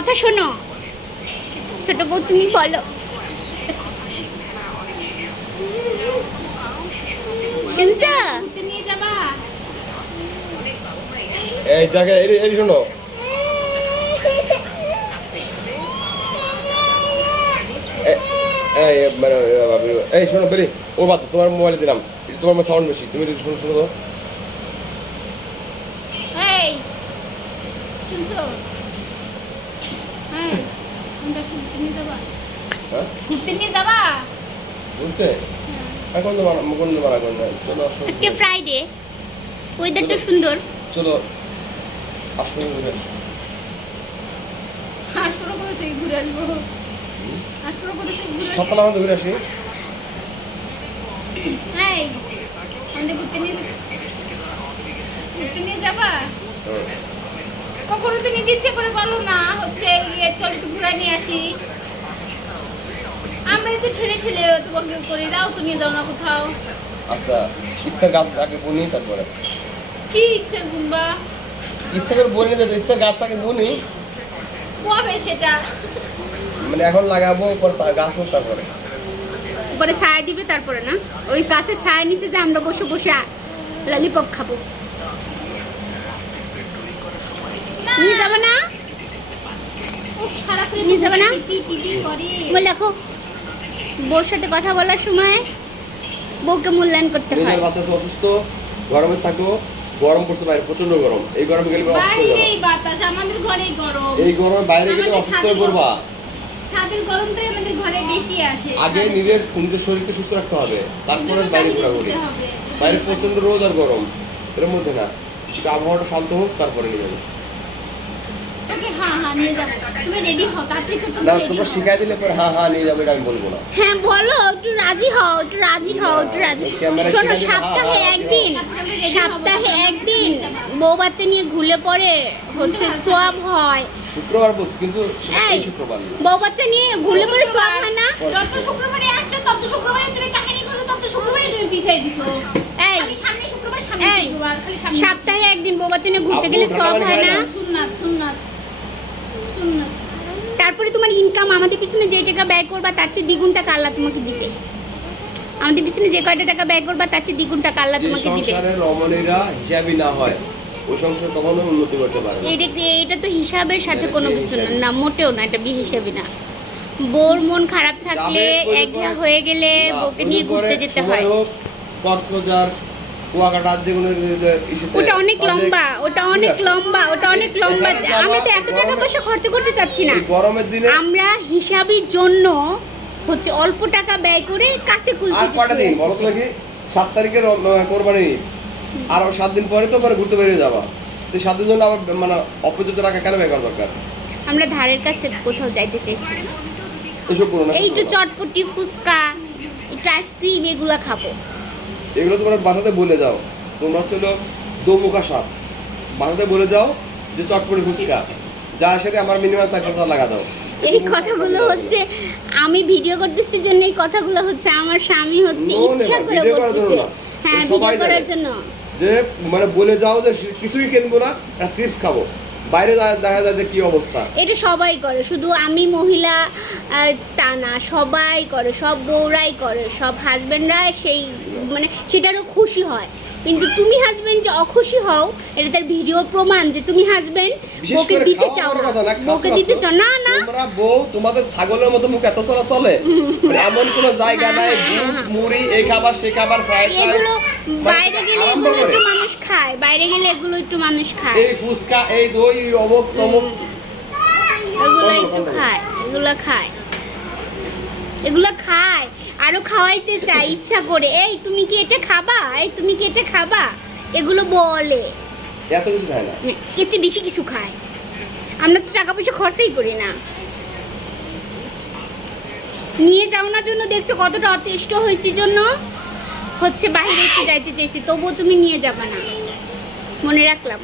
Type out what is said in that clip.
কথা শোনো, ছোট বউ তুমি বলো। শুনছো? নিয়ে যাবা? এই দেখে এই শোনো, এই শোনো বেরি, ও বাদ তোমার মোবাইলে দিলাম, তোমার সাউন্ড বেশি, তুমি শোনো শোনো তো। এই শুনছো? হ্যাঁ, আমরা ঘুরতে নিয়ে যাবা? হ্যাঁ ঘুরতে নিয়ে যাবা? বলতে এখন তো মানা করেন না, চলো আসো। আজকে ফ্রাইডে, ওয়েদারটা সুন্দর। চলো আসো ঘুরে আসো। আসলে কোথা থেকে ঘুরে আসবো? আসলে কোথা থেকে ঘুরে আসবো? সপ্তাহ আমাদের ঘুরে আসি। এই আমাদের ঘুরতে নিয়ে যাবা? কখনো তো নিজে ইচ্ছে করে বলো না হচ্ছে চল একটু ঘুরে নিয়ে আসি। আমরা তো ঠেলে ঠেলে তোমাকে করে দাও, তো নিয়ে যাও না কোথাও। আচ্ছা ইচ্ছার গাছ আগে বুনি, তারপরে কি ইচ্ছে গুনবা? ইচ্ছা করে বনি না, ইচ্ছার গাছ আগে বুনি, কবে সেটা? মানে এখন লাগাবো, পর গাছ হোক তারপরে। পরে ছায়া দিবে তারপরে না, ওই গাছের ছায়া নিচে যে আমরা বসে বসে ললিপপ খাবো। নিয়ে যাবে না? ও সারাক্ষণ নিয়ে যাবে না? টিপি করে। বলে দেখো, বউর সাথে কথা বলার সময় বউকে মূল্যায়ন করতে হয়। নিজের বাচ্চা অসুস্থ, গরমে থাকো, গরম পড়ছে বাইরে, প্রচন্ড গরম, এই গরমে গেলে অসুস্থ হয়ে যাবে। বাইরেই বাতাস, আমাদের ঘরেই গরম। এই গরমে বাইরে গেলে অসুস্থ হয়ে পড়বা। ছাদের গরমটাই আমাদের ঘরে বেশি আসে। আগে নিজের শরীরকে সুস্থ রাখতে হবে, তারপরে বাইরে ঘোরাঘুরি। হবে। বাইরে প্রচন্ড রোদ আর গরম, এর মধ্যে না, একটু আবহাওয়াটা শান্ত হোক তারপরে নিয়ে যাবে। ওকে, হ্যাঁ হ্যাঁ নিয়ে যাবো। তুমি রেডি হও, তাড়াতাড়ি তো তুমি না রেডি তোমরা হও। শিখাই দিলে পরে হ্যাঁ হ্যাঁ নিয়ে যাবে, এটা আমি বলবো না। হ্যাঁ বলো, একটু রাজি হও, একটু রাজি হও, একটু রাজি। ক্যামেরায় শোনো, শিখে দিলে সপ্তাহে হ্যাঁ, একদিন, সপ্তাহে একদিন বউ বাচ্চা নিয়ে ঘুরলে পরে হচ্ছে সোয়াব হয়। শুক্রবার বলছি, কিন্তু এই শুক্রবার না। বউ বাচ্চা নিয়ে ঘুরলে পরে সোয়াব হয় না? যত শুক্রবারে আসছো তত শুক্রবারে তুমি কাহিনী করছো, তত শুক্রবারে তুমি পিছাই দিছো। এই খালি সামনে শুক্রবার, সামনে এই, শুক্রবার, খালি সামনে। সপ্তাহে একদিন বউ বাচ্চা নিয়ে ঘুরতে আব্বু গেলে ঢাকা সোয়াব বাড়ি হয় খায় না? না? সুন্নাত সুন্নাত সুন্নাত। তারপরে তোমার ইনকাম আমাদের পিছনে যে টাকা ব্যয় করবা তার চেয়ে দ্বিগুণ টাকা আল্লাহ তোমাকে দিবে। আমাদের পিছনে যে কয়টা টাকা ব্যয় করবা তার চেয়ে দ্বিগুণ টাকা আল্লাহ যে তোমাকে দিবে। সংসারে রমণীরা হিসাবই না হয়, ওই সংসার কখনো উন্নতি করতে পারে না। এটা তো হিসাবের সাথে কোনো কিছু না, না মোটেও না, এটা হিসাবই না। বউর মন খারাপ থাকলে, একঘেয়া হয়ে গেলে বউকে নিয়ে ঘুরতে যেতে হয়। কক্সবাজার, কুয়াকাটা, যেগুলো ওটা অনেক লম্বা, ওটা অনেক লম্বা, ওটা অনেক লম্বা। আমরা তো এত টাকা পয়সা খরচ করতে চাচ্ছি না। গরমের দিনে আমরা হিসাবের জন্য হচ্ছে অল্প টাকা ব্যয় করে কাছে আর কয়টা দিন বলো তো দেখি, 7 তারিখে কোরবানি ঈদ, আর 7 দিন পরে তো মানে ঘুরতে বেরিয়ে যাবা, তো 7 দিনের জন্য আবার মানে অপরিচিত টাকা কেন ব্যয় করা দরকার? আমরা ধারের কাছে কোথাও যাইতে চাইছি না। এসব করো না, এই একটু চটপটি, ফুচকা, একটু আইসক্রিম এগুলা খাবো। এগুলো তোমরা বাসাতে বলে যাও, তোমরা ছিল দোমুখা সাপ, বাসাতে বলে যাও যে চটপটি ফুচকা যা সেটা আমার মিনিমাম 4-5 লাগা দাও। এই কথাগুলো হচ্ছে আমি ভিডিও করতেছি জন্য, এই কথাগুলো হচ্ছে আমার স্বামী হচ্ছে ইচ্ছা করে বলতেছে। হ্যাঁ, ভিডিও করার জন্য। যে মানে বলে যাও যে কিছুই কিনবো না, চিপস খাবো, বাইরে দেখা যায় যে কি অবস্থা। এটা সবাই করে, শুধু আমি মহিলা তা না, সবাই করে, সব বউরাই করে, সব হাজবেন্ডরা সেই মানে সেটারও খুশি হয়। কিন্তু তুমি হাজবেন্ড যে অখুশি হও, এটা তার ভিডিওর প্রমাণ যে তুমি হাজবেন্ড বউকে দিতে চাও না, বউকে দিতে চাও না। না তোমরা বউ তোমাদের ছাগলের মতো মুখ এত চলা চলে, মানে এমন কোন জায়গা নাই দুধ মুড়ি এই খাবার সেই খাবার ফ্রাইড রাইস, এগুলো বাইরে গেলে এগুলো একটু মানুষ খায়, বাইরে গেলে এগুলো একটু মানুষ খায়, এই ফুচকা এই দই অমুক তমুক এগুলো একটু খায়, এগুলো খায়, এগুলো খায়, আরো খাওয়াইতে চাই ইচ্ছা করে। এই তুমি কি এটা খাবা, এই তুমি কি এটা খাবা, এগুলো বলে। এত কিছু খায় না, এর চেয়ে বেশি কিছু খায়। আমরা তো টাকা পয়সা খরচাই করি না। নিয়ে যাওয়ার জন্য দেখছো কতটা অতিষ্ঠ হয়েছি, জন্য হচ্ছে বাইরে একটু যাইতে চাইছি, তবুও তুমি নিয়ে যাবা না, মনে রাখলাম।